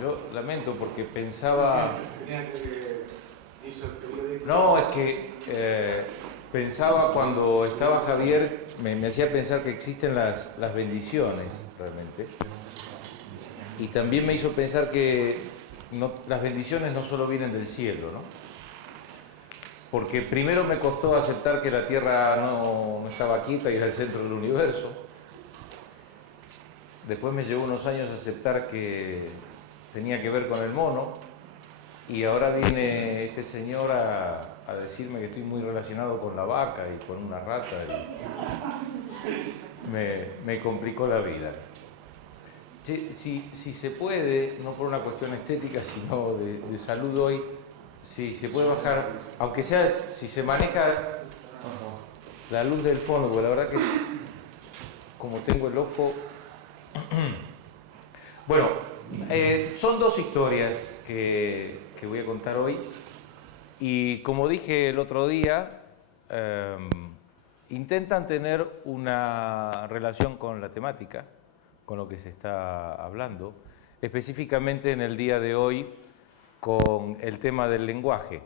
Yo lamento porque pensaba... Tenía que hizo el periódico. No, es que pensaba cuando estaba Javier, me hacía pensar que existen las bendiciones, realmente. Y también me hizo pensar que las bendiciones no solo vienen del cielo, ¿no? Porque primero me costó aceptar que la Tierra no estaba quieta y era el centro del universo. Después me llevó unos años aceptar que tenía que ver con el mono. Y ahora viene este señor a decirme que estoy muy relacionado con la vaca y con una rata. Y me complicó la vida. Si se puede, no por una cuestión estética, sino de salud hoy, si se puede bajar, aunque sea, si se maneja la luz del fondo, porque la verdad que como tengo el ojo... Bueno, son dos historias que voy a contar hoy y como dije el otro día, intentan tener una relación con la temática, con lo que se está hablando, específicamente en el día de hoy con el tema del lenguaje.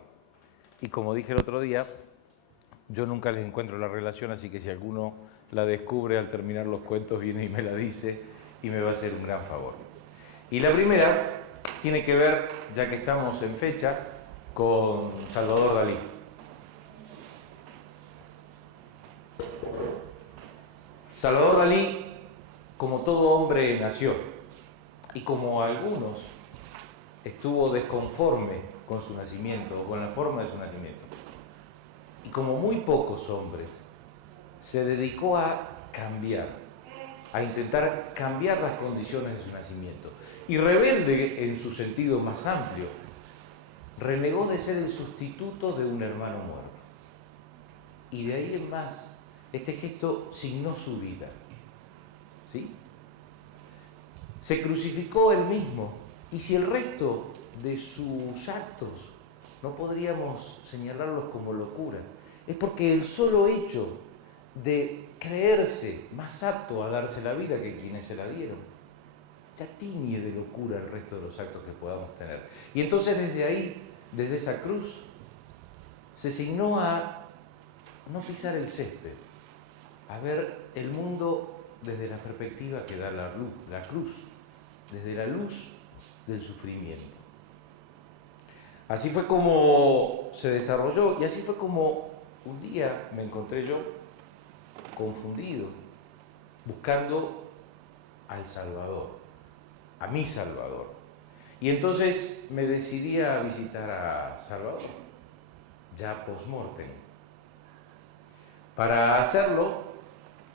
Y como dije el otro día, yo nunca les encuentro la relación, así que si alguno la descubre al terminar los cuentos, viene y me la dice y me va a hacer un gran favor. Y la primera tiene que ver, ya que estamos en fecha, con Salvador Dalí. Salvador Dalí, como todo hombre, nació, y como algunos estuvo desconforme con su nacimiento, o con la forma de su nacimiento, y como muy pocos hombres, se dedicó a cambiar, a intentar cambiar las condiciones de su nacimiento. Y rebelde en su sentido más amplio, renegó de ser el sustituto de un hermano muerto. Y de ahí en más, este gesto signó su vida. ¿Sí? Se crucificó él mismo. Y si el resto de sus actos no podríamos señalarlos como locura, es porque el solo hecho de creerse más apto a darse la vida que quienes se la dieron, ya tiñe de locura el resto de los actos que podamos tener. Y entonces desde ahí, desde esa cruz, se signó a no pisar el césped, a ver el mundo desde la perspectiva que da la cruz, desde la luz del sufrimiento. Así fue como se desarrolló y así fue como un día me encontré yo confundido, buscando al Salvador, a mi Salvador. Y entonces me decidí a visitar a Salvador, ya post-mortem. Para hacerlo,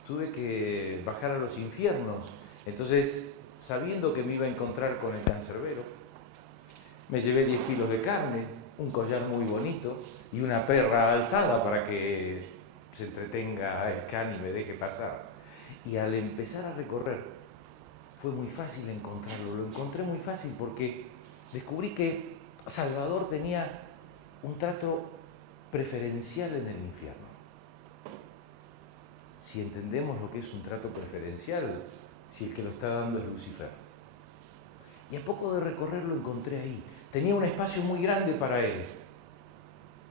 tuve que bajar a los infiernos. Entonces, sabiendo que me iba a encontrar con el cancerbero, me llevé 10 kilos de carne, un collar muy bonito y una perra alzada para que se entretenga el can y me deje pasar. Y al empezar a recorrer, fue muy fácil encontrarlo. Lo encontré muy fácil porque descubrí que Salvador tenía un trato preferencial en el infierno. Si entendemos lo que es un trato preferencial, si el que lo está dando es Lucifer. Y a poco de recorrer lo encontré ahí. Tenía un espacio muy grande para él.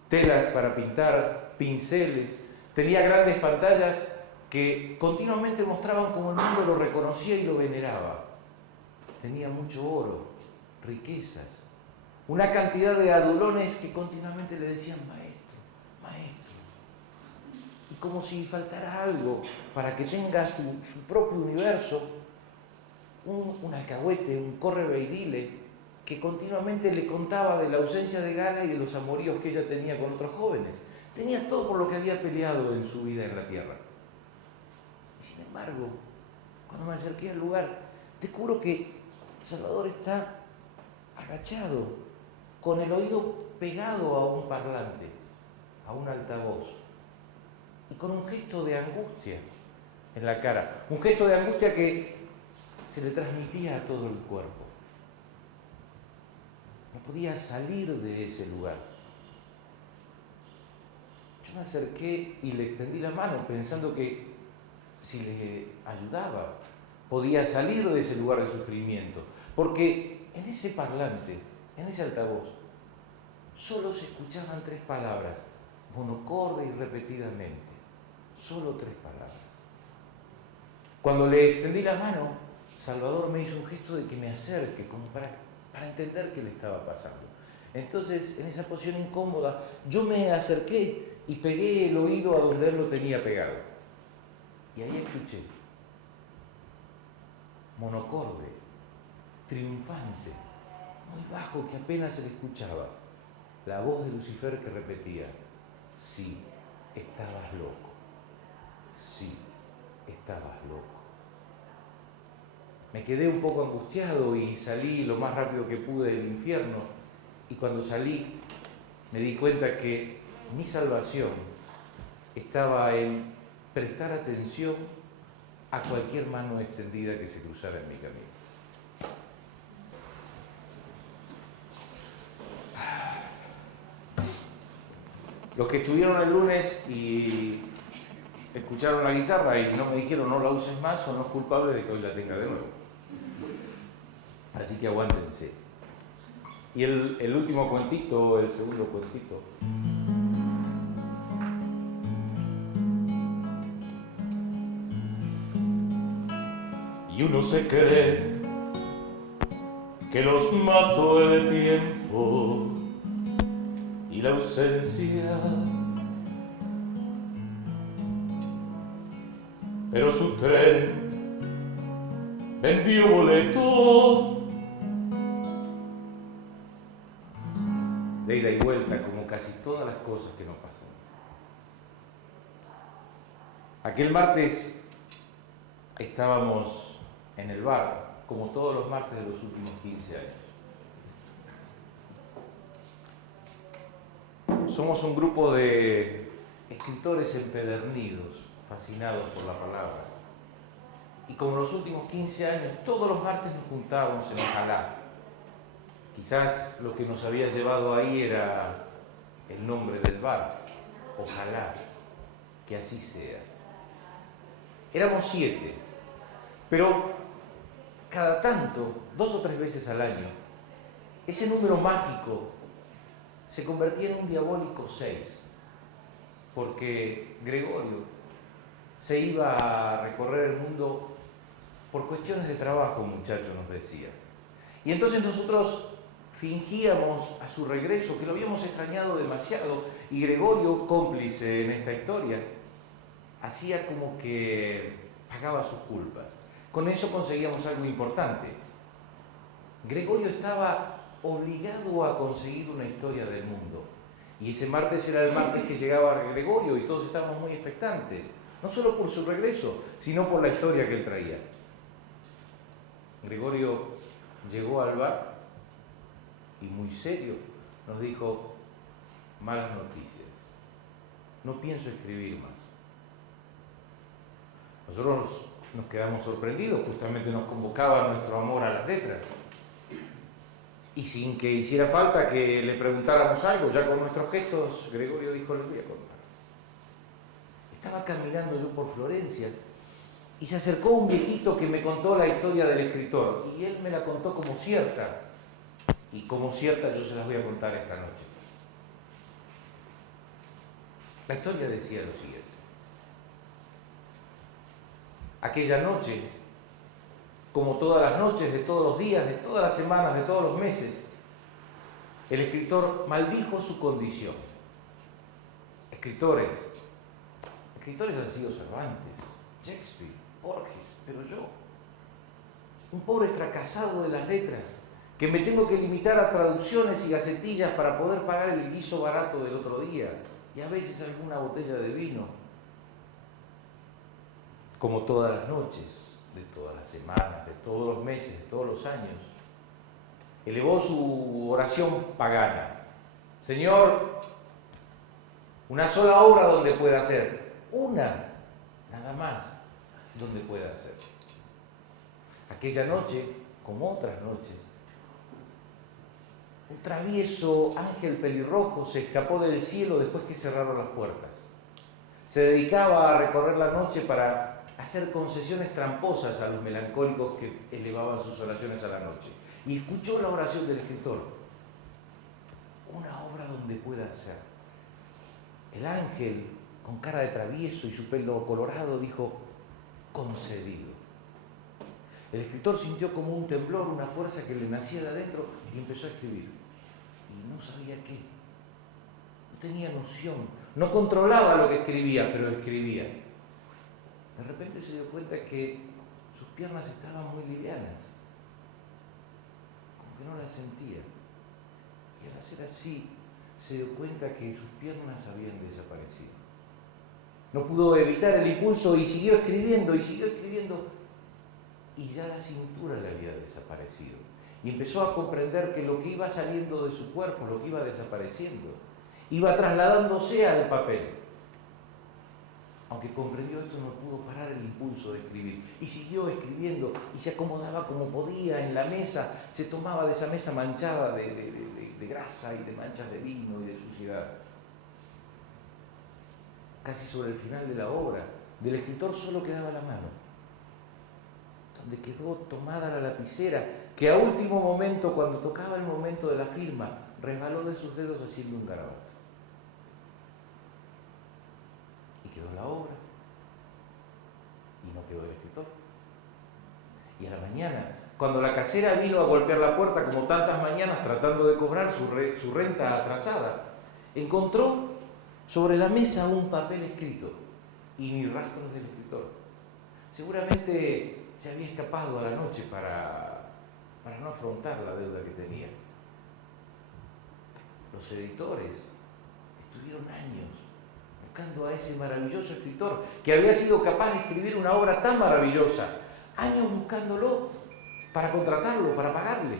Telas para pintar, pinceles. Tenía grandes pantallas que continuamente mostraban cómo el mundo lo reconocía y lo veneraba. Tenía mucho oro, riquezas, una cantidad de adulones que continuamente le decían maestro, maestro. Y como si faltara algo para que tenga su propio universo, un alcahuete, un correveidile, que continuamente le contaba de la ausencia de Gala y de los amoríos que ella tenía con otros jóvenes. Tenía todo por lo que había peleado en su vida en la tierra. Y sin embargo, cuando me acerqué al lugar, descubro que Salvador está agachado, con el oído pegado a un parlante, a un altavoz, y con un gesto de angustia en la cara. Un gesto de angustia que se le transmitía a todo el cuerpo. No podía salir de ese lugar. Yo me acerqué y le extendí la mano pensando que si le ayudaba podía salir de ese lugar de sufrimiento. Porque en ese parlante, en ese altavoz, solo se escuchaban 3 palabras, monocorde y repetidamente. Solo 3 palabras. Cuando le extendí la mano, Salvador me hizo un gesto de que me acerque, como para entender qué le estaba pasando. Entonces, en esa posición incómoda, yo me acerqué y pegué el oído a donde él lo tenía pegado. Y ahí escuché, monocorde, triunfante, muy bajo, que apenas se le escuchaba, la voz de Lucifer que repetía: sí, estabas loco, sí, estabas loco. Me quedé un poco angustiado y salí lo más rápido que pude del infierno, y cuando salí me di cuenta que mi salvación estaba en prestar atención a cualquier mano extendida que se cruzara en mi camino. Los que estuvieron el lunes y escucharon la guitarra y no me dijeron no la uses más son los culpables de que hoy la tenga de nuevo. Así que aguántense. Y el último cuentito, el segundo cuentito. Y uno se cree que los mató el tiempo y la ausencia, pero su tren vendió boleto de ida y vuelta, como casi todas las cosas que nos pasan. Aquel martes estábamos en el bar, como todos los martes de los últimos 15 años. Somos un grupo de escritores empedernidos, fascinados por la palabra. Y como los últimos 15 años, todos los martes nos juntábamos en Ojalá. Quizás lo que nos había llevado ahí era el nombre del bar, Ojalá, que así sea. Éramos 7, pero cada tanto, 2 o 3 veces al año, ese número mágico se convertía en un diabólico 6, porque Gregorio se iba a recorrer el mundo por cuestiones de trabajo, muchacho nos decía. Y entonces nosotros fingíamos a su regreso que lo habíamos extrañado demasiado, y Gregorio, cómplice en esta historia, hacía como que pagaba sus culpas. Con eso conseguíamos algo importante. Gregorio estaba obligado a conseguir una historia del mundo. Y ese martes era el martes que llegaba Gregorio y todos estábamos muy expectantes. No solo por su regreso, sino por la historia que él traía. Gregorio llegó al bar y muy serio nos dijo: malas noticias, no pienso escribir más. Nosotros nos quedamos sorprendidos, justamente nos convocaba nuestro amor a las letras. Y sin que hiciera falta que le preguntáramos algo, ya con nuestros gestos, Gregorio dijo: les voy a contar. Estaba caminando yo por Florencia y se acercó un viejito que me contó la historia del escritor, y él me la contó como cierta, y como cierta yo se las voy a contar esta noche. La historia decía lo siguiente: aquella noche, como todas las noches de todos los días, de todas las semanas, de todos los meses, el escritor maldijo su condición. Escritores han sido Cervantes, Shakespeare, Borges, pero yo, un pobre fracasado de las letras, que me tengo que limitar a traducciones y gacetillas para poder pagar el guiso barato del otro día, y a veces alguna botella de vino, como todas las noches, de todas las semanas, de todos los meses, de todos los años, elevó su oración pagana: Señor, una sola obra donde pueda hacer, una, nada más, donde pueda hacer. Aquella noche, como otras noches, un travieso ángel pelirrojo se escapó del cielo después que cerraron las puertas. Se dedicaba a recorrer la noche para hacer concesiones tramposas a los melancólicos que elevaban sus oraciones a la noche. y escuchó la oración del escritor. Una obra donde pueda ser. El ángel, con cara de travieso y su pelo colorado, dijo, concedido. El escritor sintió como un temblor, una fuerza que le nacía de adentro y empezó a escribir. Y no sabía qué. No tenía noción. No controlaba lo que escribía, pero escribía. De repente se dio cuenta que sus piernas estaban muy livianas. Como que no las sentía. Y al hacer así, se dio cuenta que sus piernas habían desaparecido. No pudo evitar el impulso y siguió escribiendo, y ya la cintura le había desaparecido. Y empezó a comprender que lo que iba saliendo de su cuerpo, lo que iba desapareciendo, iba trasladándose al papel. Aunque comprendió esto, no pudo parar el impulso de escribir. Y siguió escribiendo y se acomodaba como podía en la mesa, se tomaba de esa mesa manchada de grasa y de manchas de vino y de suciedad. Casi sobre el final de la obra, del escritor solo quedaba la mano, donde quedó tomada la lapicera, que a último momento, cuando tocaba el momento de la firma, resbaló de sus dedos haciendo un garabato. Y quedó la obra, y no quedó el escritor. Y a la mañana, cuando la casera vino a golpear la puerta, como tantas mañanas, tratando de cobrar su renta atrasada, encontró sobre la mesa un papel escrito y ni rastros del escritor. Seguramente se había escapado a la noche para no afrontar la deuda que tenía. Los editores estuvieron años buscando a ese maravilloso escritor que había sido capaz de escribir una obra tan maravillosa, años buscándolo para contratarlo, para pagarle,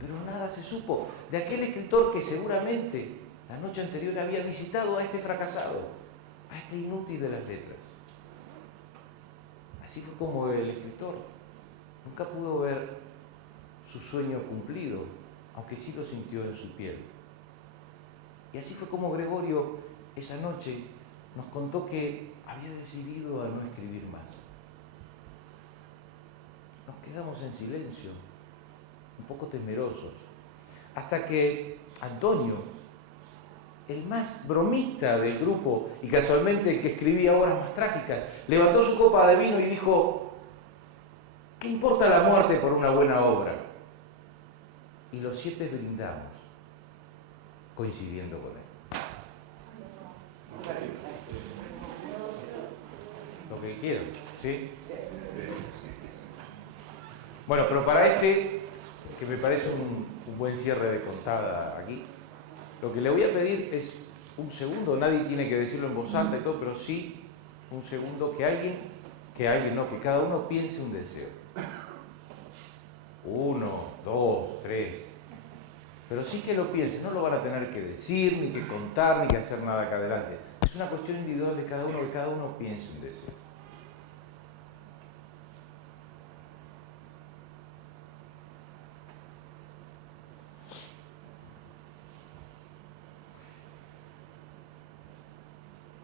pero nada se supo de aquel escritor que seguramente la noche anterior había visitado a este fracasado, a este inútil de las letras. Así fue como el escritor nunca pudo ver su sueño cumplido, aunque sí lo sintió en su piel. Y así fue como Gregorio esa noche nos contó que había decidido a no escribir más. Nos quedamos en silencio, un poco temerosos, hasta que Antonio, el más bromista del grupo y casualmente el que escribía obras más trágicas, levantó su copa de vino y dijo, ¿qué importa la muerte por una buena obra? Y los 7 brindamos, coincidiendo con él. Lo que quieran, ¿sí? Bueno, pero para este, que me parece un buen cierre de contada aquí, lo que le voy a pedir es un segundo, nadie tiene que decirlo en voz alta y todo, pero sí un segundo, que cada uno piense un deseo. 1, 2, 3. Pero sí que lo piensen, no lo van a tener que decir, ni que contar, ni que hacer nada acá adelante. Es una cuestión individual de cada uno, que cada uno piense un deseo.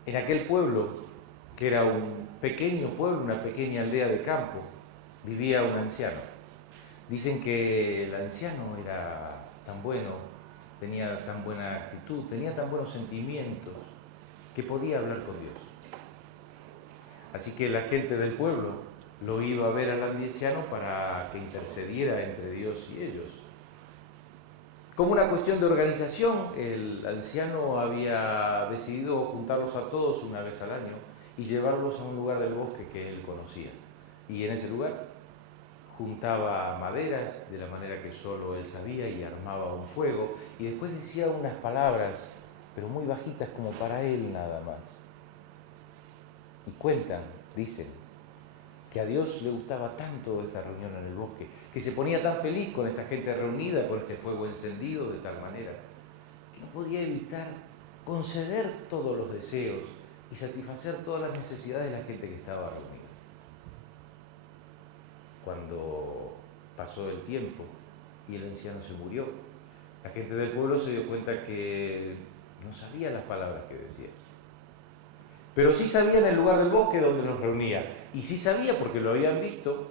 En aquel pueblo, que era un pequeño pueblo, una pequeña aldea de campo, vivía un anciano. Dicen que el anciano era tan bueno, tenía tan buena actitud, tenía tan buenos sentimientos, que podía hablar con Dios. Así que la gente del pueblo lo iba a ver al anciano para que intercediera entre Dios y ellos. Como una cuestión de organización, el anciano había decidido juntarlos a todos una vez al año y llevarlos a un lugar del bosque que él conocía. Y en ese lugar juntaba maderas de la manera que solo él sabía y armaba un fuego y después decía unas palabras, pero muy bajitas como para él nada más. Y dicen, que a Dios le gustaba tanto esta reunión en el bosque, que se ponía tan feliz con esta gente reunida, con este fuego encendido de tal manera, que no podía evitar conceder todos los deseos y satisfacer todas las necesidades de la gente que estaba reunida. Cuando pasó el tiempo y el anciano se murió, la gente del pueblo se dio cuenta que no sabía las palabras que decía. Pero sí sabían el lugar del bosque donde los reunía. Y sí sabía, porque lo habían visto,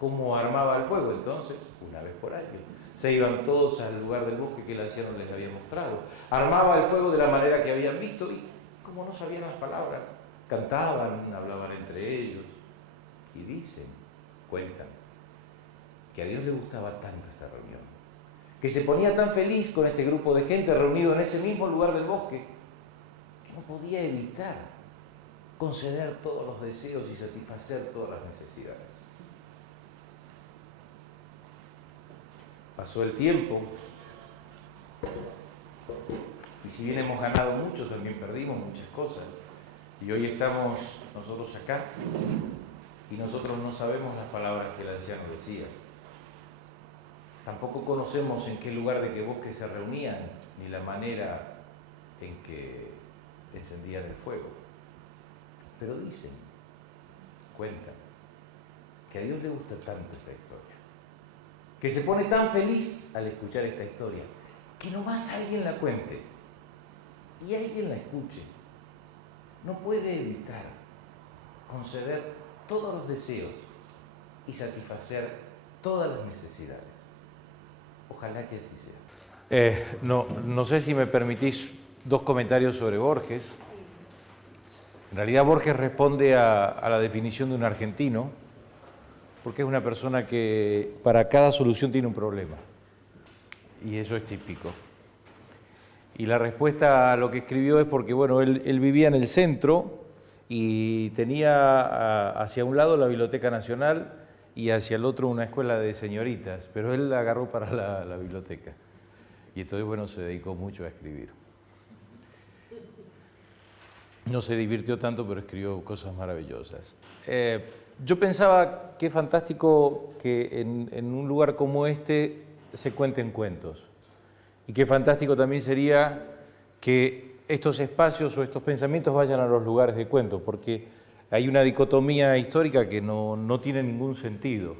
cómo armaba el fuego. Entonces, una vez por año, se iban todos al lugar del bosque que el anciano les había mostrado. Armaba el fuego de la manera que habían visto y, como no sabían las palabras, cantaban, hablaban entre ellos. Y dicen, cuentan, que a Dios le gustaba tanto esta reunión, que se ponía tan feliz con este grupo de gente reunido en ese mismo lugar del bosque, que no podía evitar conceder todos los deseos y satisfacer todas las necesidades. Pasó el tiempo, y si bien hemos ganado mucho, también perdimos muchas cosas. Y hoy estamos nosotros acá, y nosotros no sabemos las palabras que el anciano decía. Tampoco conocemos en qué lugar de qué bosque se reunían, ni la manera en que encendían el fuego. Pero dicen, cuentan, que a Dios le gusta tanto esta historia, que se pone tan feliz al escuchar esta historia, que nomás alguien la cuente y alguien la escuche, no puede evitar conceder todos los deseos y satisfacer todas las necesidades. Ojalá que así sea. No sé si me permitís 2 comentarios sobre Borges. En realidad Borges responde a la definición de un argentino, porque es una persona que para cada solución tiene un problema, y eso es típico. Y la respuesta a lo que escribió es porque, bueno, él vivía en el centro y tenía hacia un lado la Biblioteca Nacional y hacia el otro una escuela de señoritas, pero él la agarró para la biblioteca. Y entonces, bueno, se dedicó mucho a escribir. No se divirtió tanto, pero escribió cosas maravillosas. Yo pensaba que es fantástico que en un lugar como este se cuenten cuentos. Y qué fantástico también sería que estos espacios o estos pensamientos vayan a los lugares de cuentos, porque hay una dicotomía histórica que no tiene ningún sentido,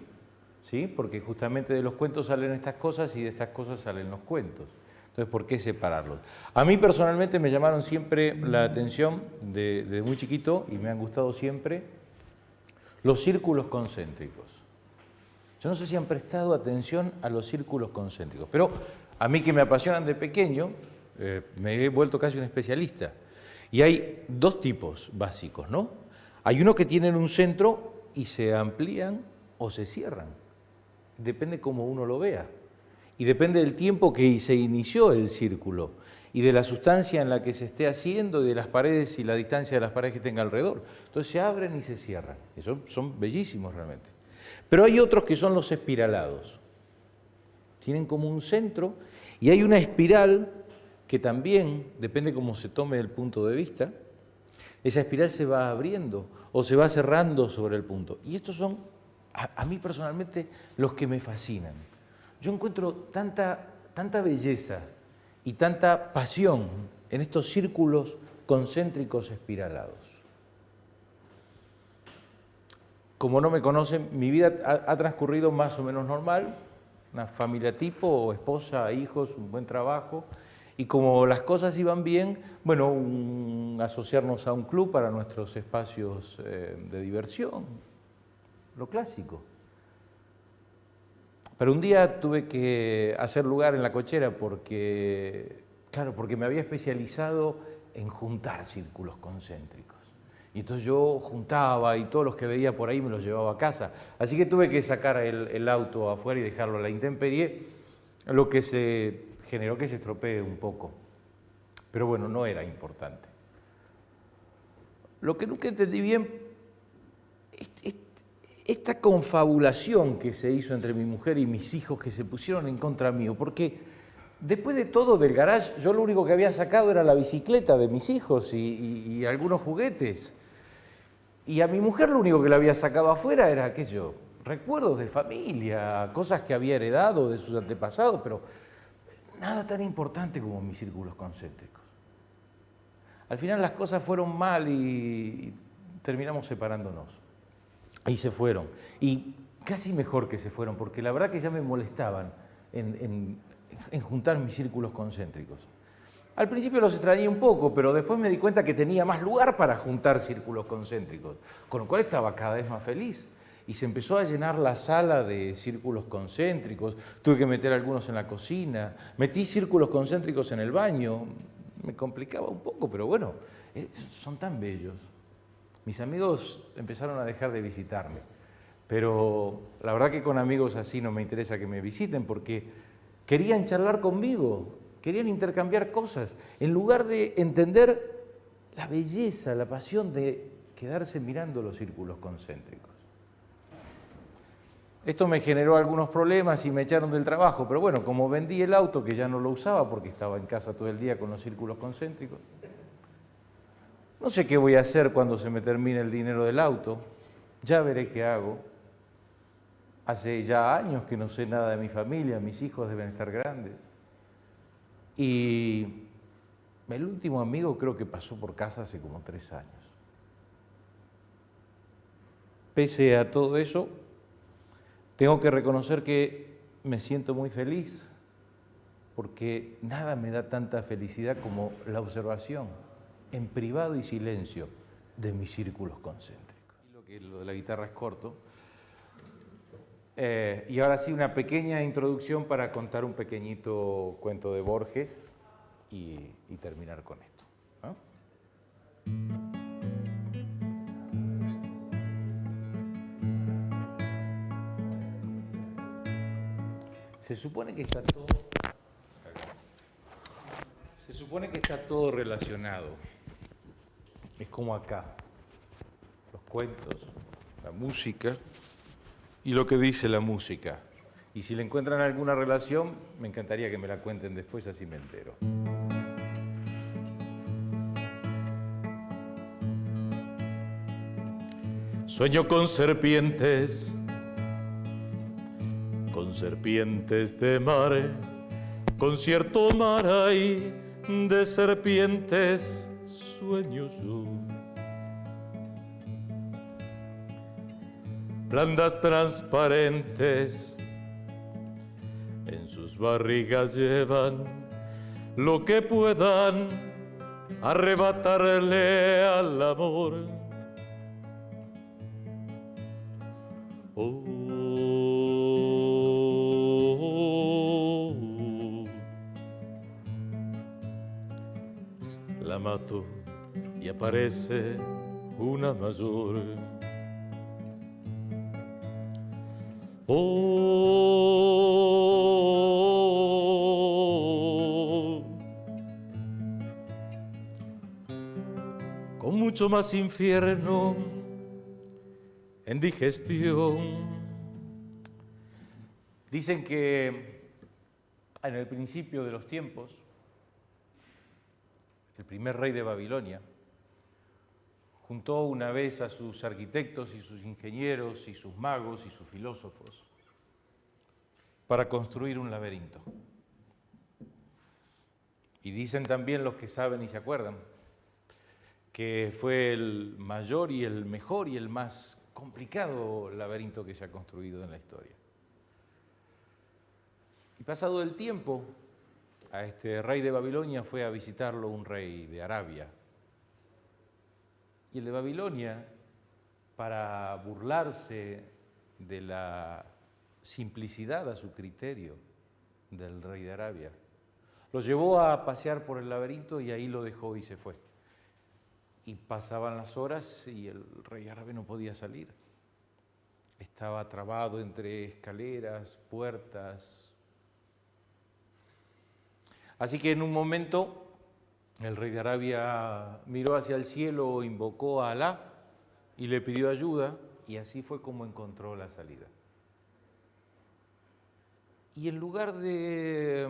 ¿sí? Porque justamente de los cuentos salen estas cosas y de estas cosas salen los cuentos. Entonces, ¿por qué separarlos? A mí personalmente me llamaron siempre la atención desde muy chiquito, y me han gustado siempre, los círculos concéntricos. Yo no sé si han prestado atención a los círculos concéntricos, pero a mí que me apasionan de pequeño, me he vuelto casi un especialista. Y hay 2 tipos básicos, ¿no? Hay uno que tienen un centro y se amplían o se cierran. Depende cómo uno lo vea. Y depende del tiempo que se inició el círculo y de la sustancia en la que se esté haciendo, de las paredes y la distancia de las paredes que tenga alrededor. Entonces se abren y se cierran. Esos son bellísimos realmente. Pero hay otros que son los espiralados. Tienen como un centro y hay una espiral que también, depende cómo se tome el punto de vista, esa espiral se va abriendo o se va cerrando sobre el punto. Y estos son, a mí personalmente, los que me fascinan. Yo encuentro tanta belleza y tanta pasión en estos círculos concéntricos espiralados. Como no me conocen, mi vida ha transcurrido más o menos normal, una familia tipo, esposa, hijos, un buen trabajo, y como las cosas iban bien, bueno, asociarnos a un club para nuestros espacios de diversión, lo clásico. Pero un día tuve que hacer lugar en la cochera porque me había especializado en juntar círculos concéntricos. Y entonces yo juntaba y todos los que veía por ahí me los llevaba a casa. Así que tuve que sacar el auto afuera y dejarlo a la intemperie, lo que se generó que se estropee un poco. Pero bueno, no era importante. Lo que nunca entendí bien, esta confabulación que se hizo entre mi mujer y mis hijos que se pusieron en contra mío, porque después de todo del garage, yo lo único que había sacado era la bicicleta de mis hijos y algunos juguetes. Y a mi mujer lo único que le había sacado afuera era, qué sé yo, recuerdos de familia, cosas que había heredado de sus antepasados, pero nada tan importante como mis círculos concéntricos. Al final las cosas fueron mal y terminamos separándonos. Y se fueron. Y casi mejor que se fueron, porque la verdad que ya me molestaban en juntar mis círculos concéntricos. Al principio los extrañé un poco, pero después me di cuenta que tenía más lugar para juntar círculos concéntricos, con lo cual estaba cada vez más feliz. y se empezó a llenar la sala de círculos concéntricos. Tuve que meter algunos en la cocina, metí círculos concéntricos en el baño. Me complicaba un poco, pero bueno, son tan bellos. Mis amigos empezaron a dejar de visitarme, pero la verdad que con amigos así no me interesa que me visiten porque querían charlar conmigo, querían intercambiar cosas, en lugar de entender la belleza, la pasión de quedarse mirando los círculos concéntricos. Esto me generó algunos problemas y me echaron del trabajo, pero bueno, como vendí el auto, que ya no lo usaba porque estaba en casa todo el día con los círculos concéntricos, no sé qué voy a hacer cuando se me termine el dinero del auto, ya veré qué hago. Hace ya años que no sé nada de mi familia, mis hijos deben estar grandes. Y el último amigo creo que pasó por casa hace como 3 años. Pese a todo eso, tengo que reconocer que me siento muy feliz, porque nada me da tanta felicidad como la observación, en privado y silencio, de mis círculos concéntricos. Lo de la guitarra es corto. Y ahora sí, una pequeña introducción para contar un pequeñito cuento de Borges y terminar con esto, ¿no? Se supone que está todo relacionado. Es como acá, los cuentos, la música y lo que dice la música. Y si le encuentran alguna relación, me encantaría que me la cuenten después, así me entero. Sueño con serpientes de mar, con cierto mar hay de serpientes sueño yo. Blandas transparentes en sus barrigas llevan lo que puedan arrebatarle al amor. Oh, la mato y aparece una mayor. Oh, con mucho más infierno en digestión. Dicen que en el principio de los tiempos, el primer rey de Babilonia juntó una vez a sus arquitectos y sus ingenieros y sus magos y sus filósofos para construir un laberinto. Y dicen también los que saben y se acuerdan que fue el mayor y el mejor y el más complicado laberinto que se ha construido en la historia. Y pasado el tiempo, a este rey de Babilonia fue a visitarlo un rey de Arabia. Y el de Babilonia, para burlarse de la simplicidad a su criterio del rey de Arabia, lo llevó a pasear por el laberinto y ahí lo dejó y se fue. Y pasaban las horas y el rey árabe no podía salir. Estaba trabado entre escaleras, puertas. Así que en un momento el rey de Arabia miró hacia el cielo, invocó a Alá y le pidió ayuda, y así fue como encontró la salida. Y en lugar de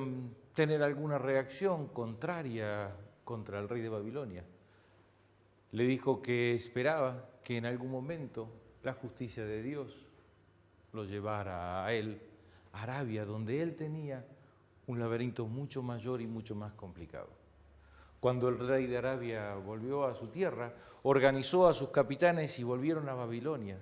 tener alguna reacción contraria contra el rey de Babilonia, le dijo que esperaba que en algún momento la justicia de Dios lo llevara a él, a Arabia, donde él tenía un laberinto mucho mayor y mucho más complicado. Cuando el rey de Arabia volvió a su tierra, organizó a sus capitanes y volvieron a Babilonia,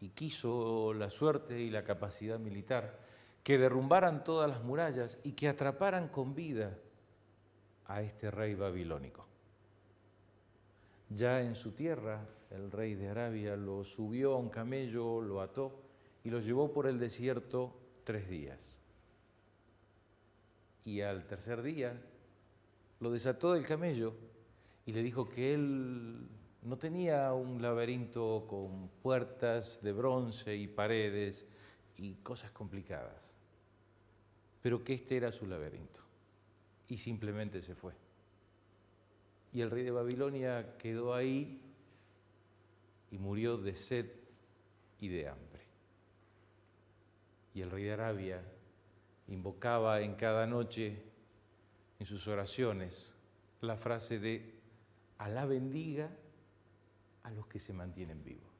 y quiso la suerte y la capacidad militar que derrumbaran todas las murallas y que atraparan con vida a este rey babilónico. Ya en su tierra, el rey de Arabia, lo subió a un camello, lo ató y lo llevó por el desierto 3 días. Y al tercer día lo desató del camello y le dijo que él no tenía un laberinto con puertas de bronce y paredes y cosas complicadas, pero que este era su laberinto. Y simplemente se fue. Y el rey de Babilonia quedó ahí y murió de sed y de hambre. Y el rey de Arabia invocaba en cada noche, en sus oraciones, la frase de Alá bendiga a los que se mantienen vivos.